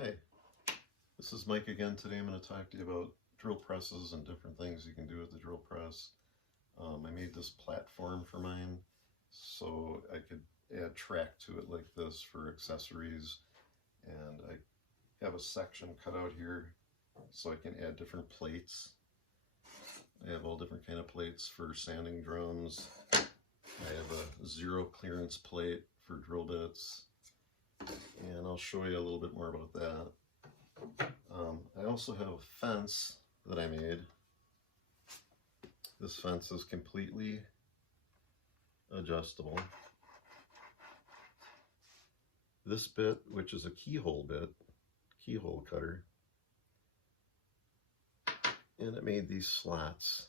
Hey, this is Mike again. Today I'm going to talk to you about drill presses and different things you can do with the drill press. I made this platform for mine so I could add track to it like this for accessories, and I have a section cut out here so I can add different plates. I have all different kind of plates for sanding drums. I have a zero clearance plate for drill bits, and I'll show you a little bit more about that. I also have a fence that I made. This fence is completely adjustable. This bit, which is a keyhole bit, keyhole cutter, and it made these slots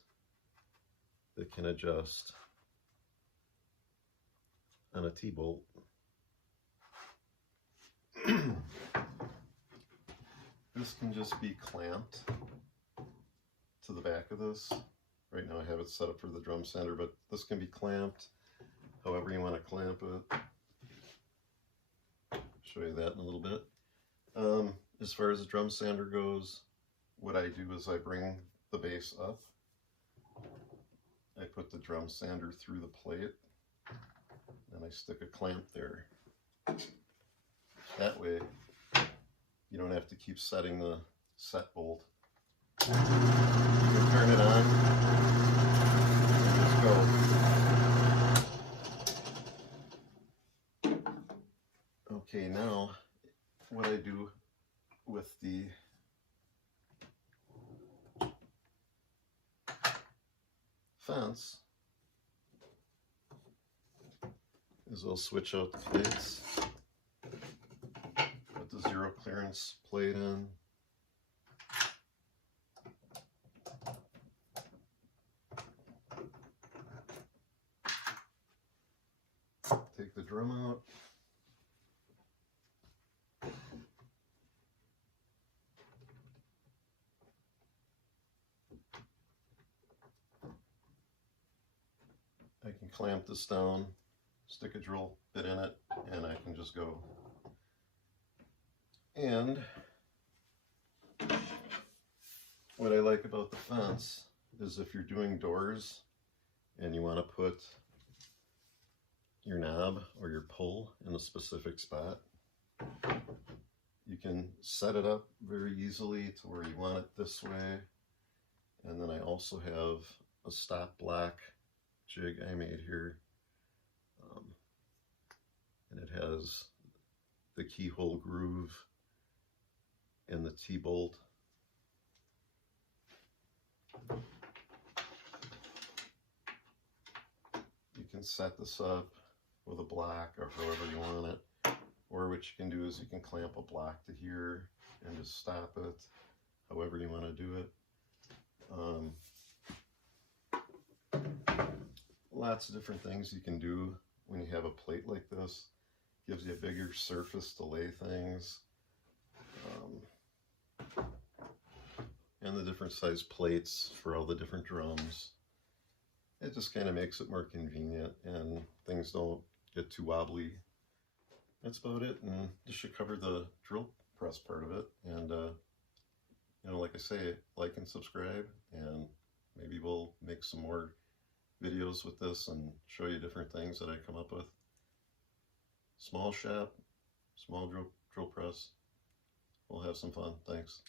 that can adjust on a T-bolt. This can just be clamped to the back of this. Right now I have it set up for the drum sander, but this can be clamped however you want to clamp it. Show you that in a little bit. As far as the drum sander goes, what I do is I bring the base up. I put the drum sander through the plate and I stick a clamp there. That way you don't have to keep setting the set bolt. You can turn it on and just go. Okay, now what I do with the fence is I'll switch out the plates. Put the zero clearance plate in. Take the drum out. I can clamp this down, stick a drill bit in it, and I can just go. And what I like about the fence is if you're doing doors and you want to put your knob or your pull in a specific spot, you can set it up very easily to where you want it this way. And then I also have a stop block jig I made here, and it has the keyhole groove and the T-bolt. You can set this up with a block or however you want it, or what you can do is you can clamp a block to here and just stop it however you want to do it. Lots of different things you can do when you have a plate like this. Gives you a bigger surface to lay things. And the different size plates for all the different drums. It just kind of makes it more convenient and things don't get too wobbly. That's about it, and this should cover the drill press part of it. And you know, like I say, like and subscribe, and maybe we'll make some more videos with this and show you different things that I come up with. Small shop, small drill press. We'll have some fun. Thanks.